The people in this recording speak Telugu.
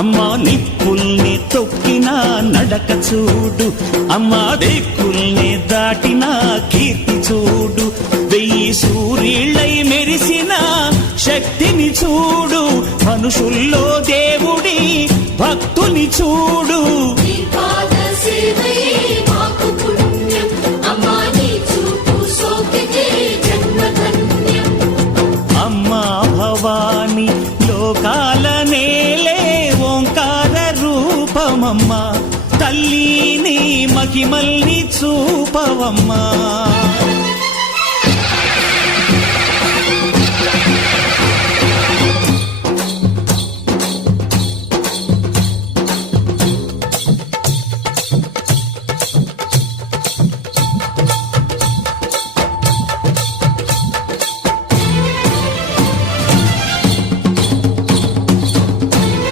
అమ్మా నిప్పుల్ని తొక్కిన నడక చూడు, అమ్మా దిక్కుల్ని దాటిన కీర్తి చూడు, 1000 సూర్యుళ్ళై మెరిసిన శక్తిని చూడు, మనుషుల్లో దేవుడి భక్తుని చూడు. అమ్మా భవాని లోకాల నేలే ఓంకార రూపమమ్మా, తల్లిని మహిమల్ని చూపవమ్మా.